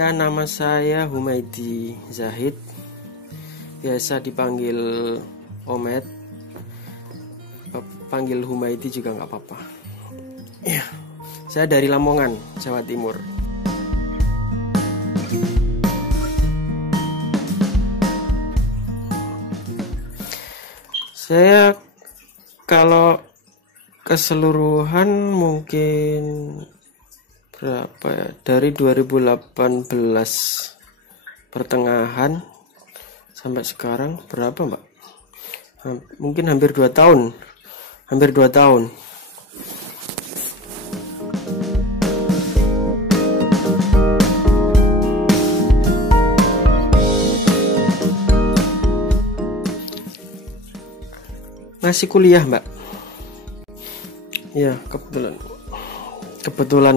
Ya, nama saya Humaidi Zahid, biasa dipanggil Omet, panggil Humaidi juga nggak apa-apa. Ya, saya dari Lamongan, Jawa Timur. Saya kalau keseluruhan mungkin berapa ya, dari 2018 pertengahan sampai sekarang berapa Mbak? Mungkin hampir 2 tahun. Hampir 2 tahun. Masih kuliah Mbak? Ya, kebetulan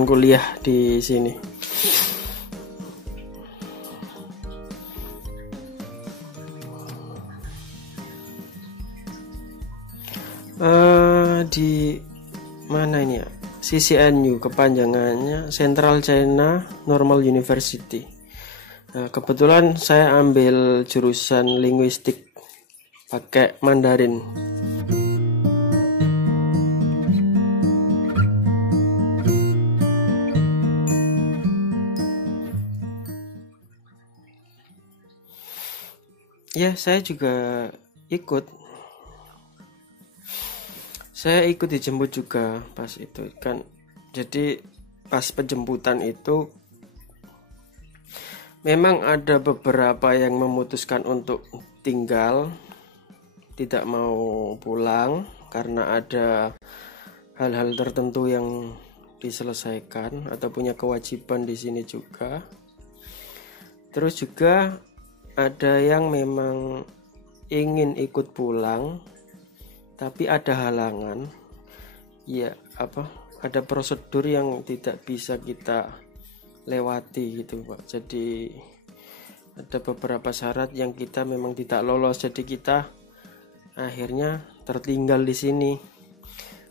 kuliah di sini. Di mana ini ya? CCNU, kepanjangannya Central China Normal University. Nah, kebetulan saya ambil jurusan linguistik pakai Mandarin. Ya, saya juga ikut. Saya ikut dijemput juga pas itu kan. Jadi pas penjemputan itu memang ada beberapa yang memutuskan untuk tinggal, tidak mau pulang karena ada hal-hal tertentu yang diselesaikan atau punya kewajiban di sini juga. Terus juga ada yang memang ingin ikut pulang tapi ada halangan. Ya, ada prosedur yang tidak bisa kita lewati gitu, Pak. Jadi ada beberapa syarat yang kita memang tidak lolos, jadi kita akhirnya tertinggal di sini.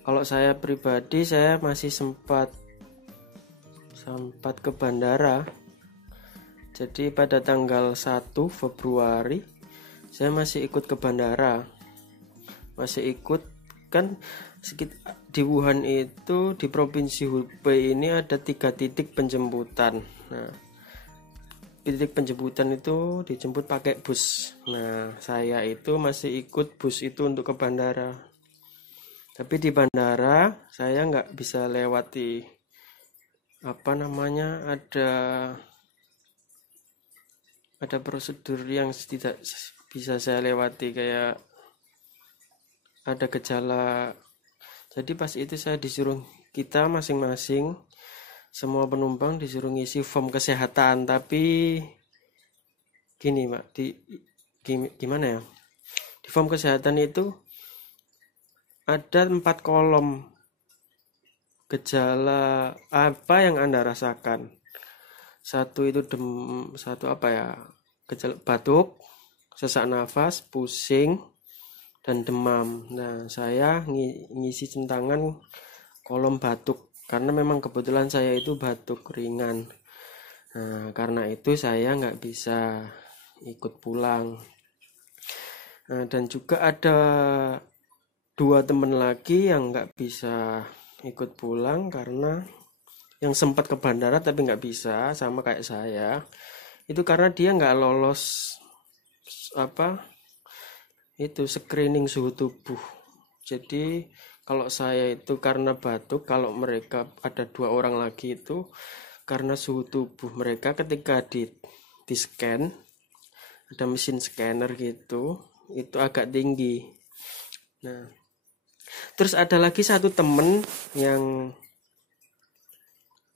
Kalau saya pribadi, saya masih sempat ke bandara. Jadi pada tanggal 1 Februari saya masih ikut ke bandara. Masih ikut kan di Wuhan itu, di provinsi Hubei ini ada 3 titik penjemputan. Nah, titik penjemputan itu dijemput pakai bus. Nah, saya itu masih ikut bus itu untuk ke bandara. Tapi di bandara saya nggak bisa lewati ada prosedur yang tidak bisa saya lewati, kayak ada gejala. Jadi pas itu saya disuruh, kita masing-masing semua penumpang disuruh ngisi form kesehatan. Tapi gini Pak, gimana ya, di form kesehatan itu ada 4 kolom gejala apa yang Anda rasakan. Satu itu gejala batuk, sesak nafas, pusing, dan demam. Nah, saya ngisi centangan kolom batuk karena memang kebetulan saya itu batuk ringan. Nah, karena itu saya nggak bisa ikut pulang. Nah, dan juga ada 2 teman lagi yang nggak bisa ikut pulang karena yang sempat ke bandara tapi nggak bisa, sama kayak saya. Itu karena dia nggak lolos itu screening suhu tubuh. Jadi kalau saya itu karena batuk, kalau mereka ada 2 orang lagi itu karena suhu tubuh mereka ketika di scan, ada mesin scanner gitu, itu agak tinggi. Nah, terus ada lagi satu temen yang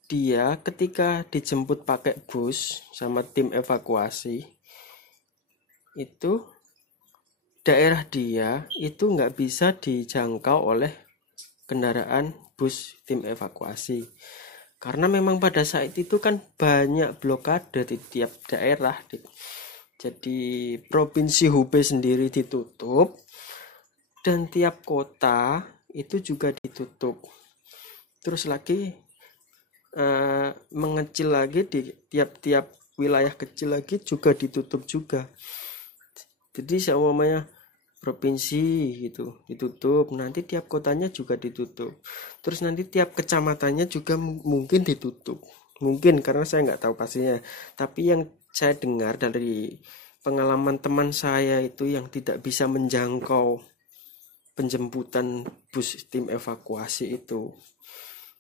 dia ketika dijemput pakai bus sama tim evakuasi, itu daerah dia itu nggak bisa dijangkau oleh kendaraan bus tim evakuasi. Karena memang pada saat itu kan banyak blokade di tiap daerah. Jadi provinsi Hubei sendiri ditutup dan tiap kota itu juga ditutup. Terus lagi mengecil lagi di tiap-tiap wilayah kecil lagi juga ditutup juga. Jadi seumpamanya provinsi gitu ditutup, nanti tiap kotanya juga ditutup, terus nanti tiap kecamatannya juga mungkin ditutup, mungkin karena saya nggak tahu pastinya. Tapi yang saya dengar dari pengalaman teman saya itu yang tidak bisa menjangkau penjemputan bus tim evakuasi itu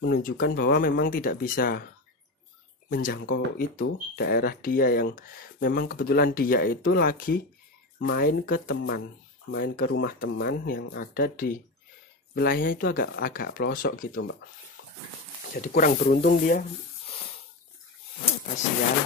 menunjukkan bahwa memang tidak bisa menjangkau itu daerah dia, yang memang kebetulan dia itu lagi main ke rumah teman yang ada di wilayahnya itu agak pelosok gitu Mbak. Jadi kurang beruntung dia, kasihan.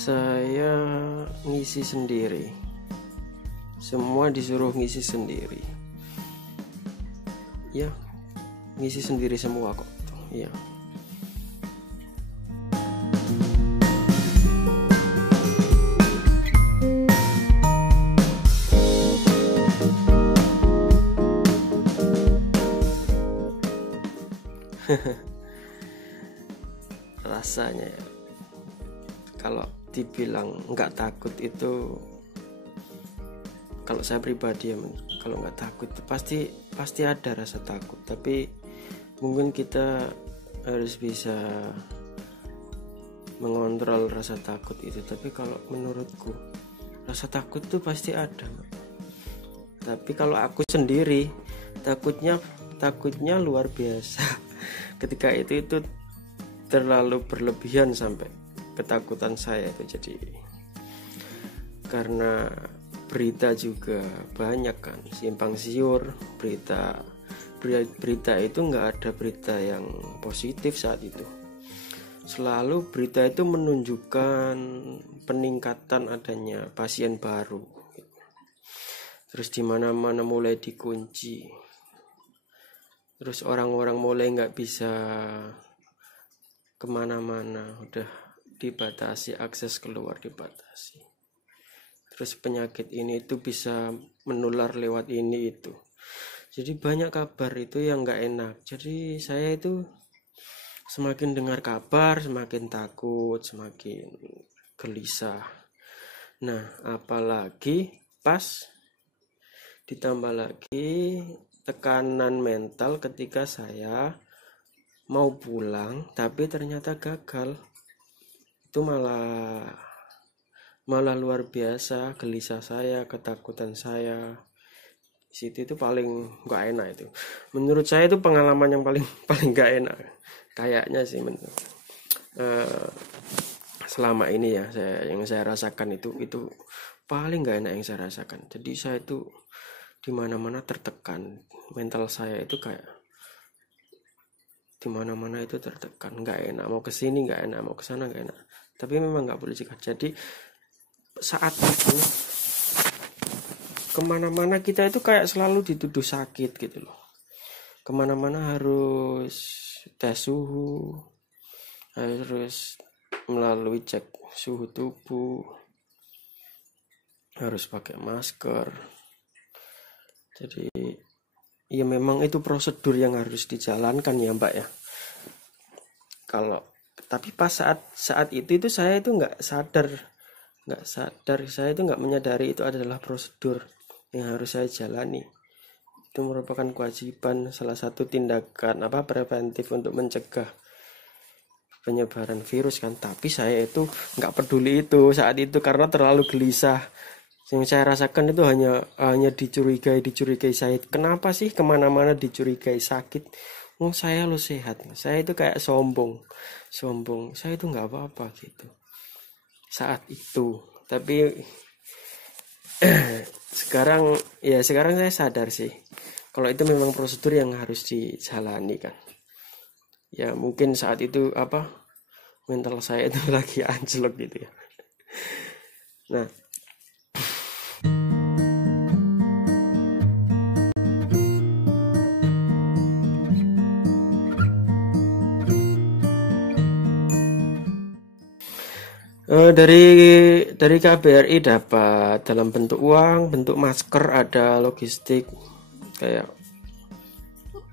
Saya ngisi sendiri, semua disuruh ngisi sendiri ya, ngisi sendiri semua kok ya. Rasanya ya, kalau dibilang nggak takut itu, kalau saya pribadi ya, kalau nggak takut itu pasti ada rasa takut, tapi mungkin kita harus bisa mengontrol rasa takut itu. Tapi kalau menurutku rasa takut itu pasti ada, tapi kalau aku sendiri takutnya luar biasa. Ketika itu terlalu berlebihan sampai ketakutan saya itu. Jadi karena berita juga banyak kan, simpang siur berita itu nggak ada berita yang positif saat itu. Selalu berita itu menunjukkan peningkatan adanya pasien baru, terus di mana-mana mulai dikunci, terus orang-orang mulai nggak bisa kemana-mana, udah dibatasi, akses keluar dibatasi. Terus penyakit ini itu bisa menular lewat ini itu. Jadi banyak kabar itu yang nggak enak. Jadi saya itu semakin dengar kabar semakin takut, semakin gelisah. Nah, apalagi pas ditambah lagi tekanan mental ketika saya mau pulang tapi ternyata gagal. Itu malah luar biasa gelisah saya, ketakutan saya. Situ itu paling nggak enak itu. Menurut saya itu pengalaman yang paling nggak enak. Kayaknya sih selama ini ya, yang saya rasakan itu paling nggak enak yang saya rasakan. Jadi saya itu di mana-mana tertekan, mental saya itu kayak di mana-mana itu tertekan, nggak enak, mau kesini nggak enak, mau kesana nggak enak. Tapi memang nggak boleh cegah. Jadi saat itu kemana-mana kita itu kayak selalu dituduh sakit gitu loh. Kemana-mana harus tes suhu, harus melalui cek suhu tubuh, harus pakai masker. Jadi ya memang itu prosedur yang harus dijalankan ya Mbak ya. Tapi pas saat itu saya itu nggak sadar, saya itu nggak menyadari itu adalah prosedur yang harus saya jalani. Itu merupakan kewajiban, salah satu tindakan preventif untuk mencegah penyebaran virus kan. Tapi saya itu nggak peduli itu saat itu karena terlalu gelisah. Yang saya rasakan itu hanya dicurigai saya. Kenapa sih kemana-mana dicurigai sakit? Saya lo sehat. Saya itu kayak sombong. Saya itu nggak apa-apa gitu saat itu. Tapi sekarang saya sadar sih kalau itu memang prosedur yang harus dijalani kan. Ya mungkin saat itu mental saya itu lagi anjlok gitu ya. Nah, Dari KBRI dapat dalam bentuk uang, bentuk masker, ada logistik kayak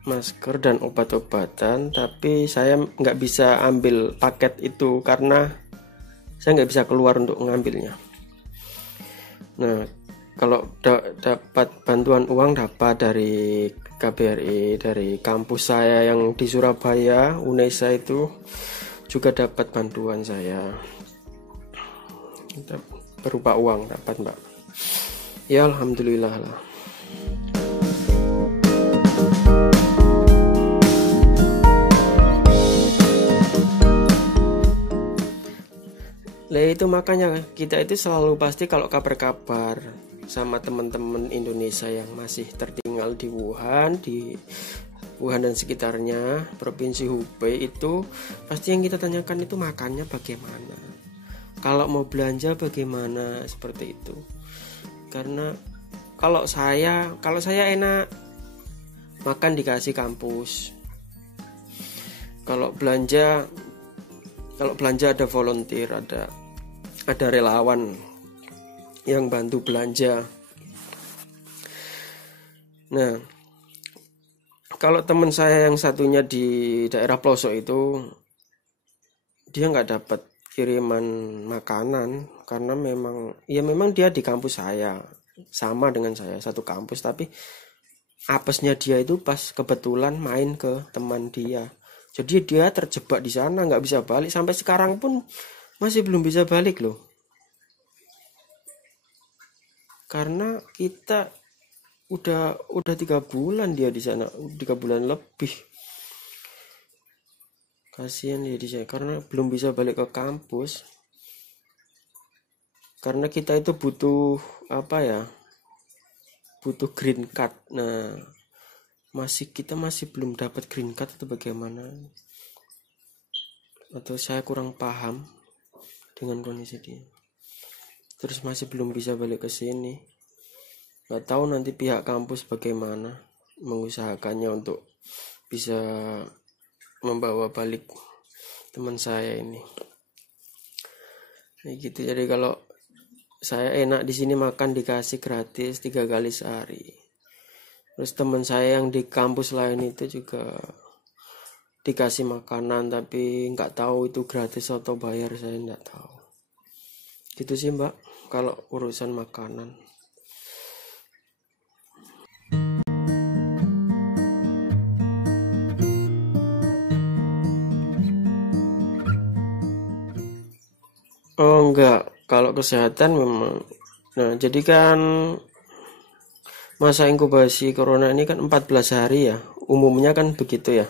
masker dan obat-obatan, tapi saya nggak bisa ambil paket itu karena saya nggak bisa keluar untuk mengambilnya. Nah, kalau dapat bantuan uang dapat dari KBRI, dari kampus saya yang di Surabaya, UNESA itu juga dapat bantuan saya. Berupa uang dapat, Mbak. Ya, alhamdulillah lah. Lah itu makanya kita itu selalu pasti kalau kabar-kabar sama teman-teman Indonesia yang masih tertinggal di Wuhan dan sekitarnya, Provinsi Hubei itu pasti yang kita tanyakan itu makannya bagaimana. Kalau mau belanja bagaimana, seperti itu. Karena kalau saya enak makan dikasih kampus. Kalau belanja ada volunteer, ada relawan yang bantu belanja. Nah, kalau teman saya yang satunya di daerah pelosok itu, dia nggak dapat kiriman makanan karena memang dia di kampus saya, sama dengan saya satu kampus, tapi apesnya dia itu pas kebetulan main ke teman dia, jadi dia terjebak di sana, nggak bisa balik, sampai sekarang pun masih belum bisa balik loh, karena kita udah 3 bulan dia di sana, 3 bulan lebih. Kasihan dia di sana karena belum bisa balik ke kampus. Karena kita itu butuh butuh green card. Nah, kita masih belum dapat green card atau bagaimana? Atau saya kurang paham dengan kondisi dia. Terus masih belum bisa balik ke sini. Gak tahu nanti pihak kampus bagaimana mengusahakannya untuk bisa membawa balik teman saya ini. Nah, gitu. Jadi kalau saya enak di sini makan dikasih gratis 3 kali sehari. Terus teman saya yang di kampus lain itu juga dikasih makanan, tapi nggak tahu itu gratis atau bayar, saya nggak tahu. Gitu sih, Mbak, kalau urusan makanan. Oh enggak, kalau kesehatan memang. Nah, jadi kan masa inkubasi corona ini kan 14 hari ya. Umumnya kan begitu ya.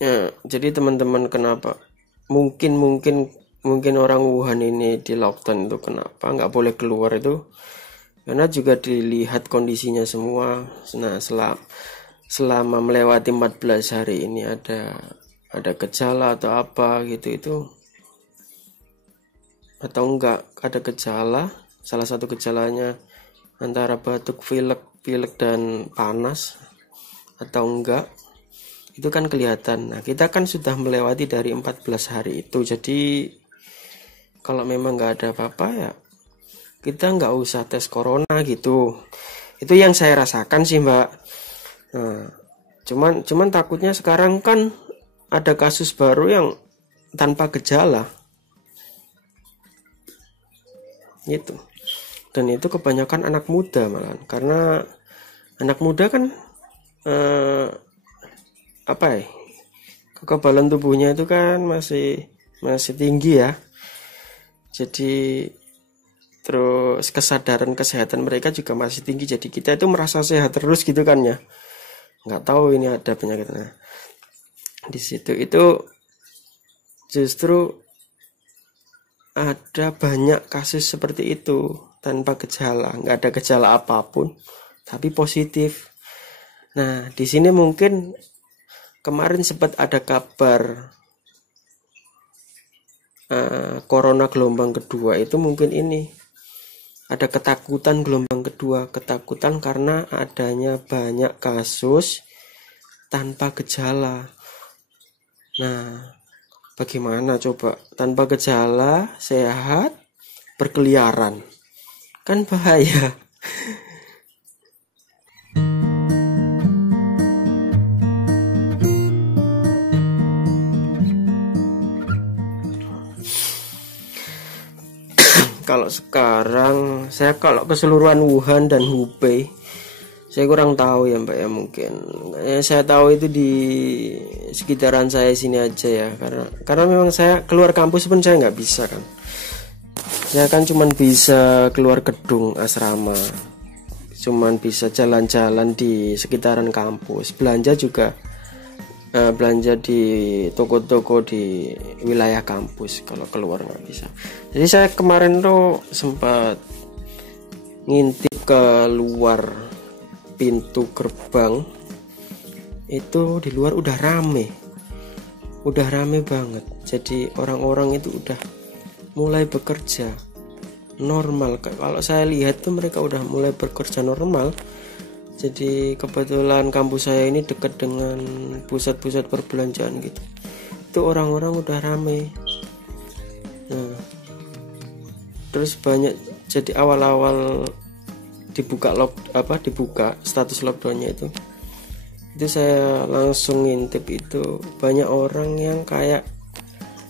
Ya, jadi teman-teman kenapa? Mungkin orang Wuhan ini di lockdown itu kenapa nggak boleh keluar itu? Karena juga dilihat kondisinya semua. Nah, selama melewati 14 hari ini ada gejala atau apa gitu itu, atau enggak ada gejala, salah satu gejalanya antara batuk, pilek dan panas atau enggak, itu kan kelihatan. Nah, kita kan sudah melewati dari 14 hari itu, jadi kalau memang enggak ada apa-apa ya kita enggak usah tes corona gitu. Itu yang saya rasakan sih, Mbak. Nah, cuman takutnya sekarang kan ada kasus baru yang tanpa gejala gitu, dan itu kebanyakan anak muda malah, karena anak muda kan kekebalan tubuhnya itu kan masih tinggi ya, jadi terus kesadaran kesehatan mereka juga masih tinggi, jadi kita itu merasa sehat terus gitu kan ya, nggak tahu ini ada penyakit. Nah, di situ itu justru ada banyak kasus seperti itu tanpa gejala, nggak ada gejala apapun tapi positif. Nah, di sini mungkin kemarin sempat ada kabar corona gelombang kedua itu, mungkin ini ada ketakutan gelombang kedua, ketakutan karena adanya banyak kasus tanpa gejala. Nah, Bagaimana coba tanpa gejala, sehat, berkeliaran? Kan bahaya. Kalau sekarang saya kalau keseluruhan Wuhan dan Hubei saya kurang tahu ya Mbak ya, mungkin saya tahu itu di sekitaran saya sini aja ya, karena memang saya keluar kampus pun saya nggak bisa kan, saya kan cuman bisa keluar gedung asrama, cuman bisa jalan-jalan di sekitaran kampus, belanja juga belanja di toko-toko di wilayah kampus, kalau keluar nggak bisa. Jadi saya kemarin tuh sempat ngintip ke luar pintu gerbang, itu di luar udah rame banget. Jadi orang-orang itu udah mulai bekerja normal. Kalau saya lihat tuh mereka udah mulai bekerja normal. Jadi kebetulan kampus saya ini dekat dengan pusat-pusat perbelanjaan gitu. Itu orang-orang udah rame. Nah, terus banyak, jadi awal-awal dibuka status lockdownnya itu saya langsung ngintip, itu banyak orang yang kayak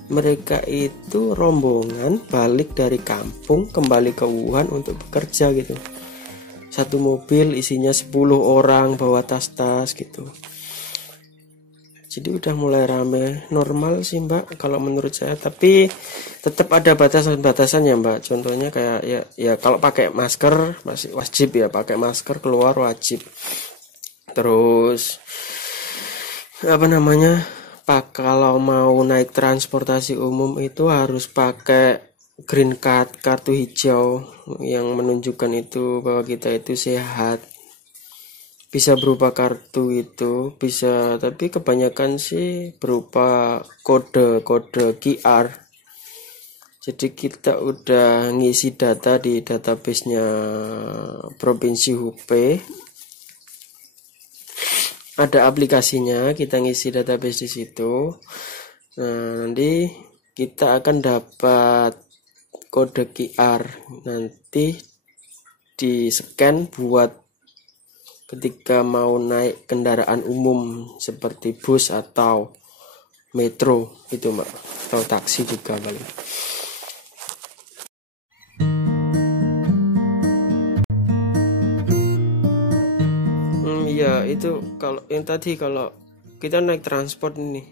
mereka itu rombongan balik dari kampung kembali ke Wuhan untuk bekerja gitu. Satu mobil isinya 10 orang bawa tas-tas gitu. Jadi udah mulai rame, normal sih Mbak kalau menurut saya, tapi tetap ada batasan-batasan ya Mbak. Contohnya kayak ya kalau pakai masker masih wajib ya, pakai masker keluar wajib. Terus kalau mau naik transportasi umum itu harus pakai green card, kartu hijau yang menunjukkan itu bahwa kita itu sehat. Bisa berupa kartu itu, bisa, tapi kebanyakan sih berupa kode QR. Jadi kita udah ngisi data di database-nya Provinsi Hubei. Ada aplikasinya, kita ngisi database di situ. Nah, nanti kita akan dapat kode QR, nanti di-scan buat ketika mau naik kendaraan umum seperti bus atau metro itu Mbak, atau taksi juga paling. Iya, itu kalau yang tadi kalau kita naik transport ini,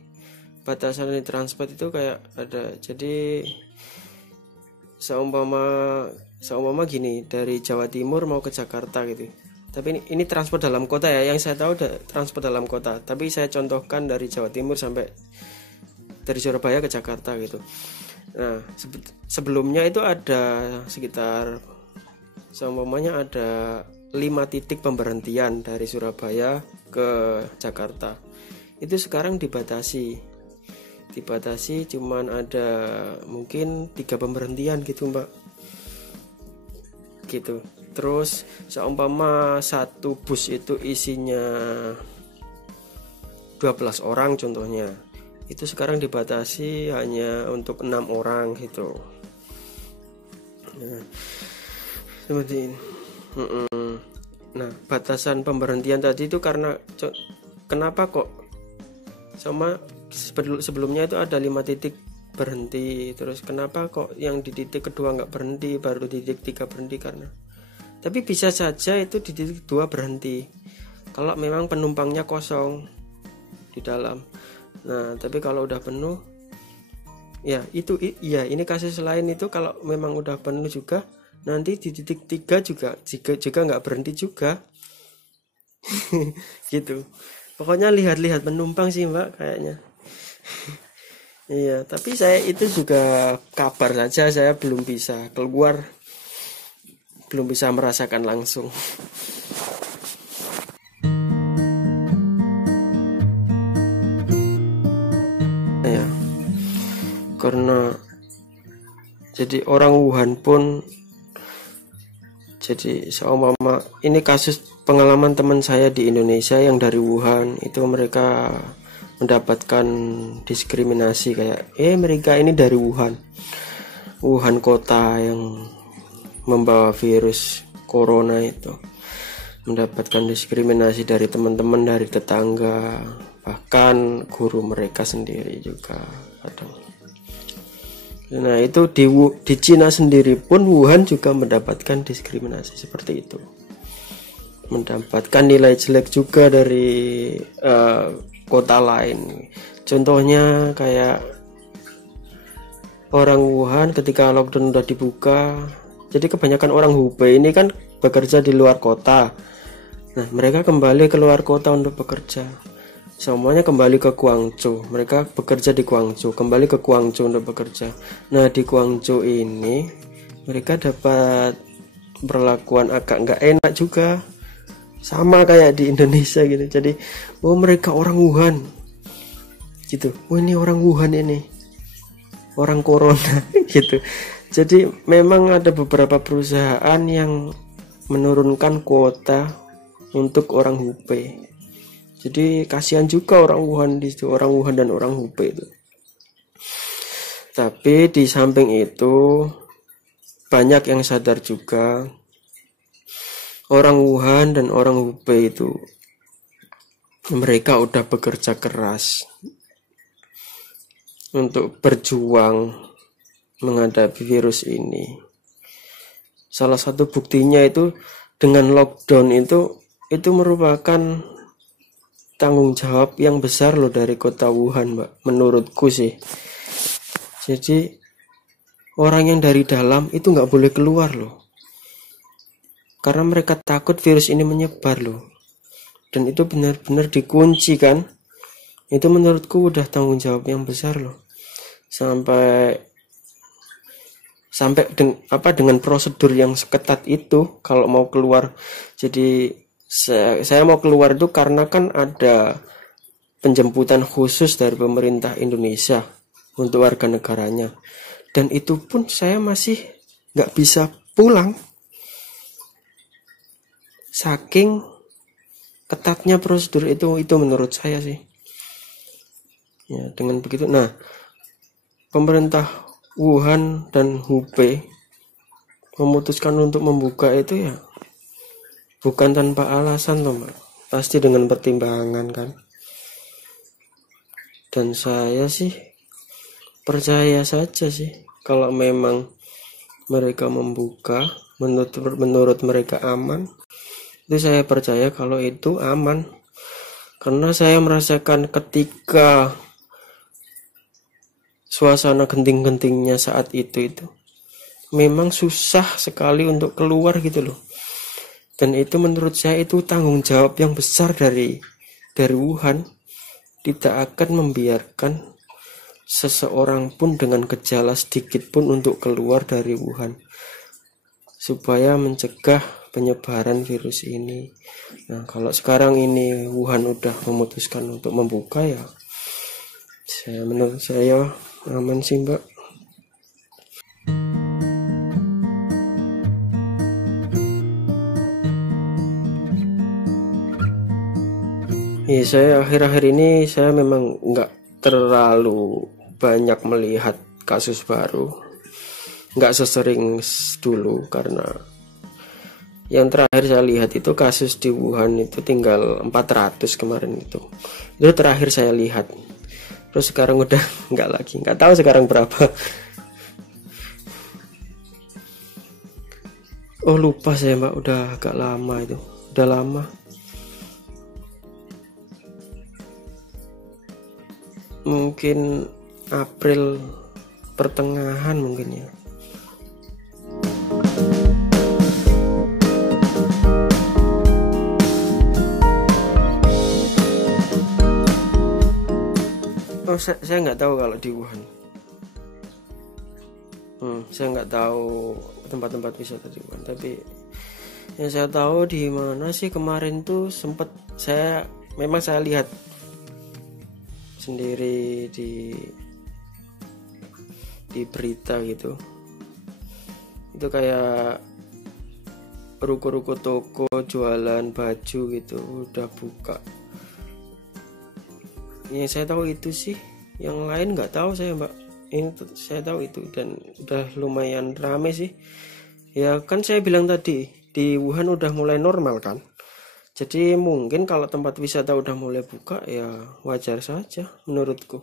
batasan naik transport itu kayak ada, jadi seumpama gini, dari Jawa Timur mau ke Jakarta gitu. Tapi ini transport dalam kota ya, yang saya tahu transport dalam kota. Tapi saya contohkan dari Jawa Timur sampai dari Surabaya ke Jakarta gitu. Nah, sebelumnya itu ada sekitar, seumpamanya ada 5 titik pemberhentian dari Surabaya ke Jakarta. Itu sekarang dibatasi cuman ada mungkin 3 pemberhentian gitu Mbak. Gitu. Terus seumpama satu bus itu isinya 12 orang contohnya, itu sekarang dibatasi hanya untuk 6 orang gitu. Nah, seperti ini. Nah, batasan pemberhentian tadi itu karena kenapa kok sama sebelumnya itu ada 5 titik berhenti, terus kenapa kok yang di titik kedua nggak berhenti, baru di titik 3 berhenti? Karena tapi bisa saja itu di titik 2 berhenti kalau memang penumpangnya kosong di dalam. Nah, tapi kalau udah penuh ya itu ini kasus lain itu, kalau memang udah penuh juga nanti di titik 3 juga nggak berhenti juga. Gitu. Pokoknya lihat penumpang sih Mbak kayaknya. Iya, tapi saya itu juga kabar saja, saya belum bisa keluar, belum bisa merasakan langsung. Ya, karena jadi orang Wuhan pun, jadi seumpama ini kasus pengalaman teman saya di Indonesia yang dari Wuhan itu, mereka mendapatkan diskriminasi kayak mereka ini dari Wuhan kota yang membawa virus corona itu, mendapatkan diskriminasi dari teman-teman, dari tetangga, bahkan guru mereka sendiri juga kadang. Nah itu di Cina sendiri pun Wuhan juga mendapatkan diskriminasi seperti itu, mendapatkan nilai jelek juga dari kota lain. Contohnya kayak orang Wuhan ketika lockdown udah dibuka, jadi kebanyakan orang Hubei ini kan bekerja di luar kota. Nah mereka kembali ke luar kota untuk bekerja, semuanya kembali ke Guangzhou. Mereka bekerja di Guangzhou, kembali ke Guangzhou untuk bekerja. Nah di Guangzhou ini mereka dapat perlakuan agak nggak enak juga, sama kayak di Indonesia gitu. Jadi mereka orang Wuhan gitu, ini orang Wuhan, ini orang corona gitu. Jadi memang ada beberapa perusahaan yang menurunkan kuota untuk orang Hubei. Jadi kasihan juga orang Wuhan di situ, orang Wuhan dan orang Hubei itu. Tapi di samping itu banyak yang sadar juga, orang Wuhan dan orang Hubei itu mereka udah bekerja keras untuk berjuang menghadapi virus ini. Salah satu buktinya itu dengan lockdown itu merupakan tanggung jawab yang besar loh dari kota Wuhan, Mbak, menurutku sih. Jadi orang yang dari dalam itu nggak boleh keluar loh, karena mereka takut virus ini menyebar loh. Dan itu benar-benar dikunci kan. Itu menurutku udah tanggung jawab yang besar loh. Sampai dengan prosedur yang seketat itu kalau mau keluar. Jadi saya mau keluar itu karena kan ada penjemputan khusus dari pemerintah Indonesia untuk warga negaranya, dan itu pun saya masih nggak bisa pulang saking ketatnya prosedur itu menurut saya sih. Ya dengan begitu, nah pemerintah Wuhan dan Hubei memutuskan untuk membuka itu ya bukan tanpa alasan loh, Mbak. Pasti dengan pertimbangan kan. Dan saya sih percaya saja sih kalau memang mereka membuka menurut mereka aman, itu saya percaya kalau itu aman. Karena saya merasakan ketika suasana genting-gentingnya saat itu memang susah sekali untuk keluar gitu loh. Dan itu menurut saya itu tanggung jawab yang besar dari Wuhan, tidak akan membiarkan seseorang pun dengan gejala sedikit pun untuk keluar dari Wuhan supaya mencegah penyebaran virus ini. Nah kalau sekarang ini Wuhan udah memutuskan untuk membuka, ya menurut saya aman sih, Mbak. Ya saya akhir-akhir ini saya memang nggak terlalu banyak melihat kasus baru, nggak sesering dulu, karena yang terakhir saya lihat itu kasus di Wuhan itu tinggal 400 kemarin itu terakhir saya lihat. Terus sekarang udah nggak lagi, nggak tahu sekarang berapa. Oh lupa saya, Mbak, udah agak lama itu, udah lama. Mungkin April pertengahan mungkin ya. Oh saya nggak tahu kalau di Wuhan. Saya nggak tahu tempat-tempat wisata di Wuhan, tapi yang saya tahu di mana sih kemarin tuh sempat saya lihat sendiri di berita gitu. Itu kayak ruko-ruko toko jualan baju gitu udah buka. Yang saya tahu itu sih, yang lain nggak tahu saya Mbak. Ini saya tahu itu, dan udah lumayan rame sih. Ya kan saya bilang tadi, di Wuhan udah mulai normal kan. Jadi mungkin kalau tempat wisata udah mulai buka ya wajar saja menurutku.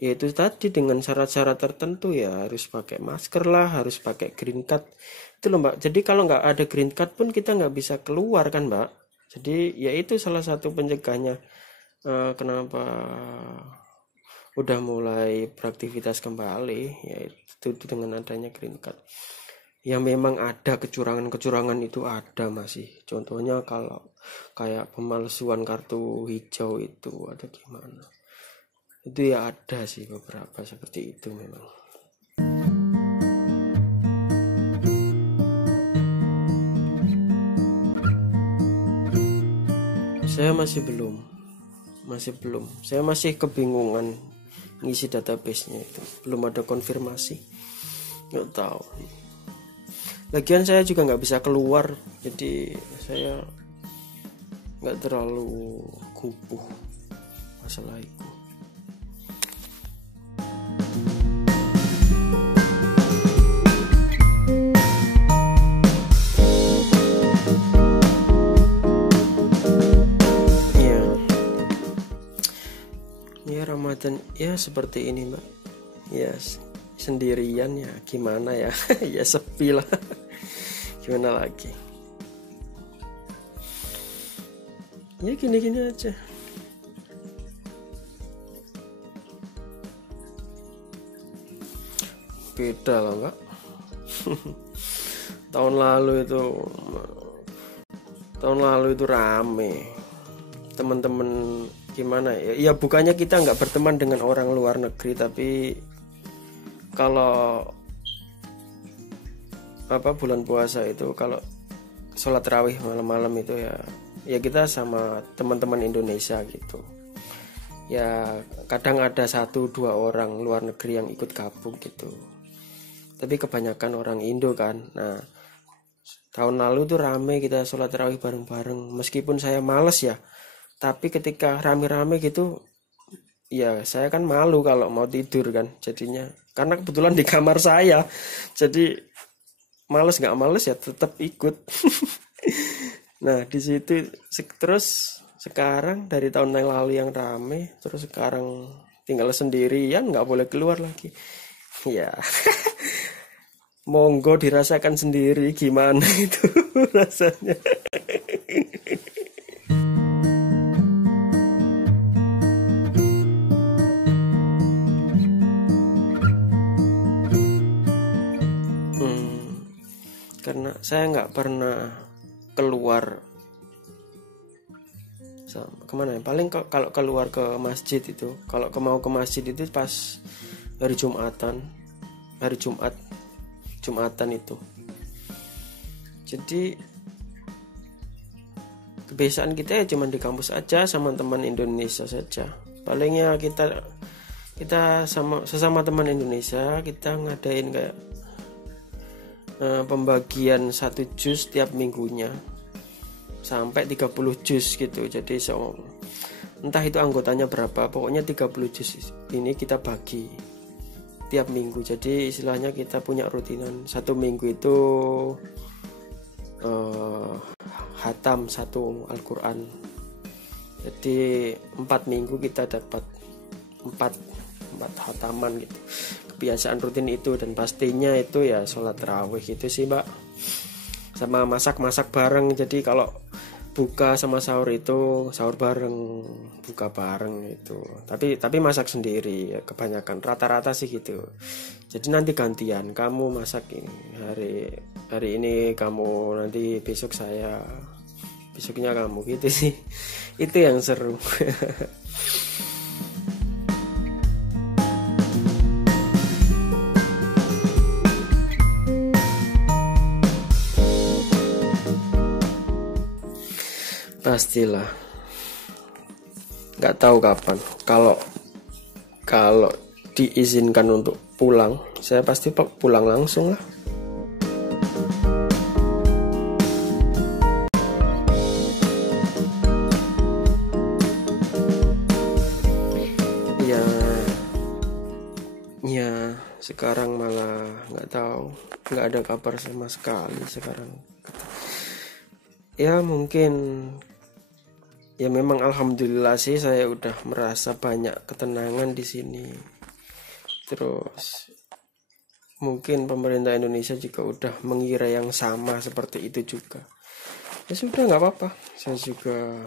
Yaitu tadi dengan syarat-syarat tertentu, ya harus pakai masker lah, harus pakai green card. Itu loh Mbak. Jadi kalau nggak ada green card pun kita nggak bisa keluar kan Mbak. Jadi ya itu salah satu penjaganya kenapa udah mulai beraktivitas kembali, yaitu dengan adanya green card. Ya memang ada kecurangan-kecurangan, itu ada masih. Contohnya kalau kayak pemalsuan kartu hijau itu atau gimana. Itu ya ada sih beberapa seperti itu memang. Saya masih belum. Saya masih kebingungan ngisi database-nya itu. Belum ada konfirmasi. Nggak tahu. Lagian saya juga nggak bisa keluar, jadi saya nggak terlalu kupuh masalah itu. Ya Ramadan ya seperti ini Mbak. Ya sendirian ya gimana ya. Ya sepi lah. Gimana lagi. Ya gini-gini aja. Beda lah Mbak. Tahun lalu itu rame. Teman-teman gimana ya, ya bukannya kita nggak berteman dengan orang luar negeri, tapi kalau bulan puasa itu kalau sholat tarawih malam-malam itu ya kita sama teman-teman Indonesia gitu ya, kadang ada 1-2 orang luar negeri yang ikut gabung gitu, tapi kebanyakan orang Indo kan. Nah tahun lalu tuh rame kita sholat tarawih bareng-bareng, meskipun saya males ya, tapi ketika rame-rame gitu ya saya kan malu kalau mau tidur kan jadinya, karena kebetulan di kamar saya, jadi males nggak males ya tetap ikut. Nah di situ terus sekarang dari tahun yang lalu yang rame, terus sekarang tinggal sendirian nggak boleh keluar lagi ya. Monggo dirasakan sendiri gimana itu rasanya. Karena saya nggak pernah keluar kemana ya, paling kalau keluar ke masjid itu, kalau mau ke masjid itu pas hari Jumatan itu. Jadi kebiasaan kita ya cuma di kampus aja sama teman Indonesia saja. Palingnya kita sesama teman Indonesia kita ngadain kayak pembagian 1 jus tiap minggunya sampai 30 jus gitu. Jadi entah itu anggotanya berapa, pokoknya 30 jus ini kita bagi tiap minggu. Jadi istilahnya kita punya rutinan 1 minggu itu hatam 1 Al-Quran. Jadi 4 minggu kita dapat 4 hataman gitu. Kebiasaan rutin itu, dan pastinya itu ya sholat tarawih gitu sih Mbak, sama masak bareng. Jadi kalau buka sama sahur itu sahur bareng, buka bareng itu, tapi masak sendiri ya, kebanyakan rata-rata sih gitu. Jadi nanti gantian, kamu masak ini hari ini kamu, nanti besok saya, besoknya kamu gitu sih. Itu yang seru. Pastilah, nggak tahu kapan. Kalau diizinkan untuk pulang, saya pasti pulang langsung lah. sekarang malah nggak tahu, nggak ada kabar sama sekali sekarang. Ya mungkin, ya memang alhamdulillah sih saya udah merasa banyak ketenangan di sini. Terus mungkin pemerintah Indonesia juga udah mengira yang sama seperti itu juga. Ya sudah, nggak apa-apa, saya juga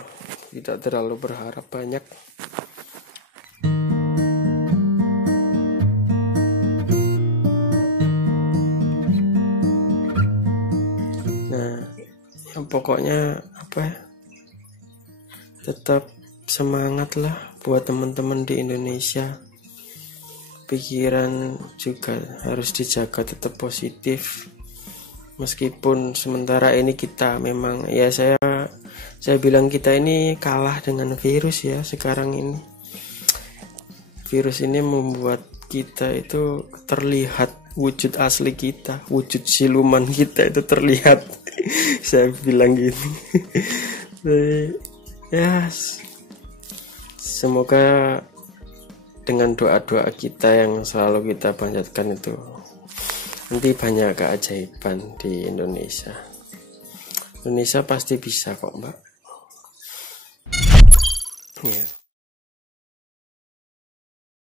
tidak terlalu berharap banyak. Nah, yang pokoknya apa ya, tetap semangat lah buat teman-teman di Indonesia. Pikiran juga harus dijaga tetap positif. Meskipun sementara ini kita memang, ya saya bilang kita ini kalah dengan virus ya sekarang ini. Virus ini membuat kita itu terlihat wujud asli kita, wujud siluman kita itu terlihat. Saya bilang gitu. Ya, semoga dengan doa-doa kita yang selalu kita panjatkan itu, nanti banyak keajaiban di Indonesia. Indonesia pasti bisa kok, Mbak. Ya.